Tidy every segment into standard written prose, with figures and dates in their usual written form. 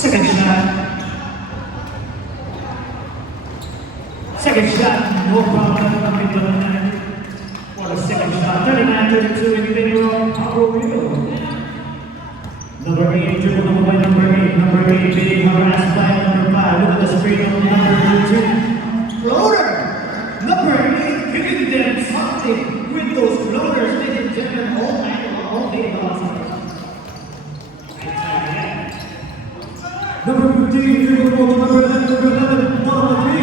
Second shot. Second shot, no problem. Nothing but that. For the second shot, 39-32 in favor of Pablo Rio. Number 8, dribble number by number 8. Number 8 being harassed by number 5. Look at the screen of number 13. Floater! Number 8 giving them something with those floaters. Ladies and gentlemen, all night long, all day long. Number 15, dribble ball to number 11, number 11, number 3.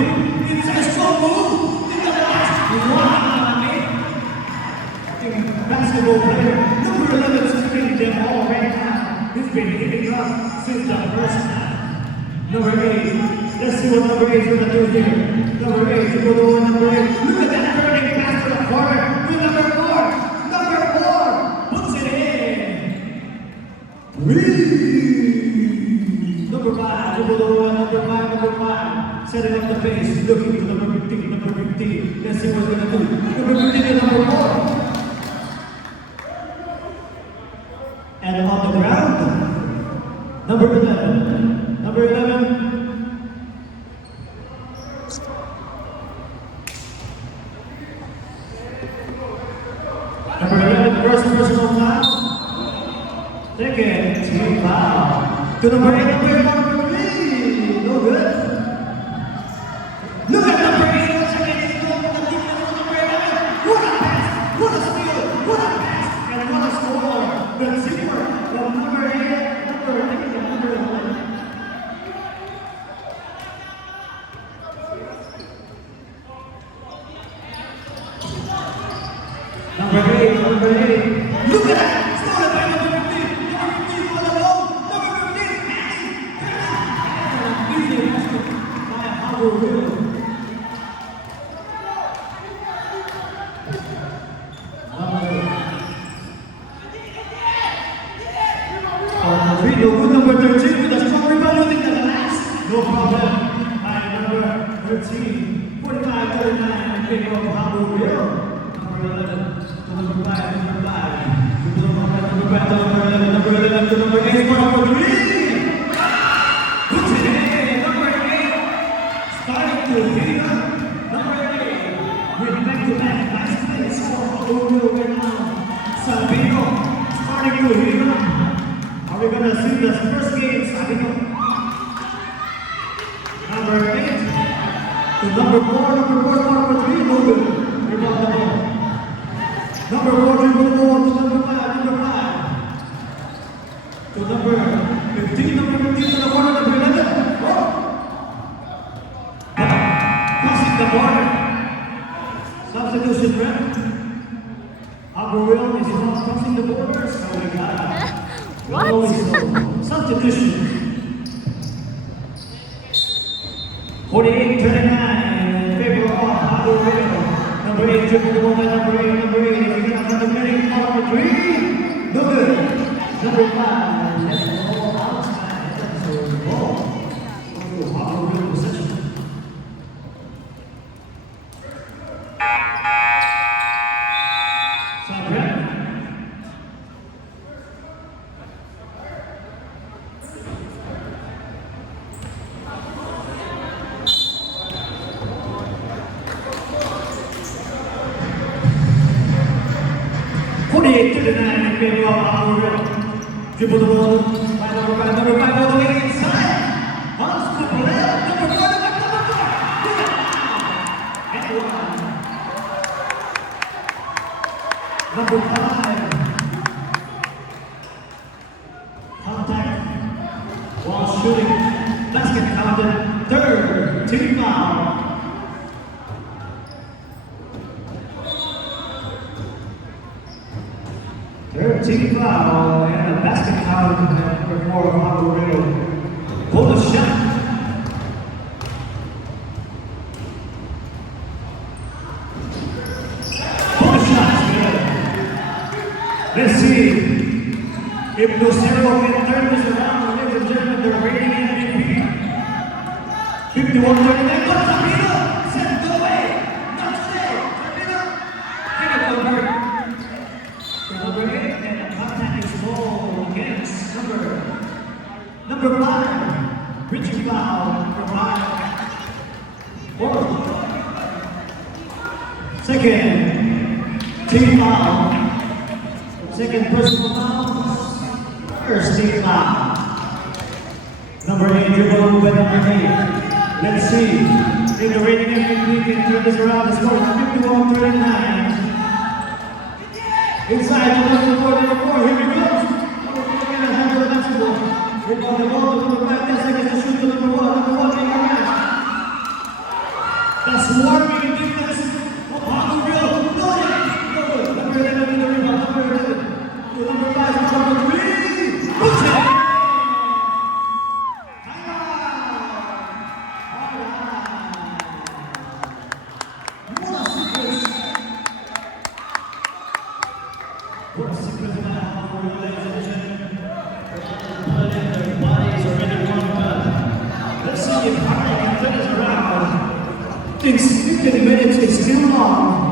It's a strong move. In the last one. Basketball player, number 11 is giving them all right now. He's been hitting up since the first half. Number 8, let's see what number 8 is going to do here. Number 8, dribble to number 8. Look at that turning pass to the corner with number 4. Number 4 puts it in. 3. Number 5, dribble to number 5. Setting up the pace, looking to number 15, number 15. Let's see what he's going to do. Number 15 and number 4. And on the ground, number 11. Number 11. Number 11, first personal foul. Second, team foul. To number 8, number 3. No good. Look at number 8. Second, number 11. What a pass. What a steal. What a pass. And what a score. The zipper of number 8. Number 11. Number 8, number 8. Look at that! Stolen by number 15. Number 15 for the ball. Number 15, passing. By Pablo Rio. Number 13 with a strong rebound with the last. No problem. By number 13. 45-39 in favor of Pablo Rio. Number 11 to number 5, number 5. To number 5 to number 11, number 11 to number 8 for number 3. Puts it in. Number 8. Starting to hit up. Number 8. With back-to-back nice plays for Pablo Rio right now. Sabino starting to hit up. Are we going to see the first game Sabino? Number 8 to number 4, number 3, no good. Rebound the ball. Number 4, dribble the ball to number 5, number 5. To number 15, number 15 to the corner, number 11. Crossing the border. Substitution rep. Pablo Rio is not crossing the border, so we got What? Substitution. 48-39 in favor of Pablo Rio. Number 8, dribble the ball by number 8, number 8. If you got number 3, number 3. No good. Number 5, let's go outside. That's the ball. So Pablo Rio possession. To the 9 in favor of Pablo Rio. Dribble the ball by number 5, number 5 all the way inside. Unscoopable left, number 4, number 4. And one. Number 5. Contact while shooting. Basket counted. Third team foul. Team foul and a basket count for Pablo Rio. Pull the shot. Pull the shot. Let's see if Lucero can turn this around. Ladies and gentlemen, the reigning MVP. 51-39. Go Sabino. Send it away. Not today. Sabino. Can it convert? Number 8 and a contact is small against number 5. Team foul. Second personal foul. First team foul. Number 8, dribble by number 8. Let's see if the rating MVP can turn this around. The score is 51-39. Inside to number 4, here we go. Look at the handle of the basketball. Rebound the ball to number 5, 10 seconds to shoot to number 1. Number 1 being match. The swarming defense of Pacquiao. No, number 11 in the rebound. Number 11 to number 5, number 3. Push it! What a secret of how we're ladies and gentlemen. Their bodies are ready to run. Let's see if Harry can turn us around. In 60 minutes, it's too long.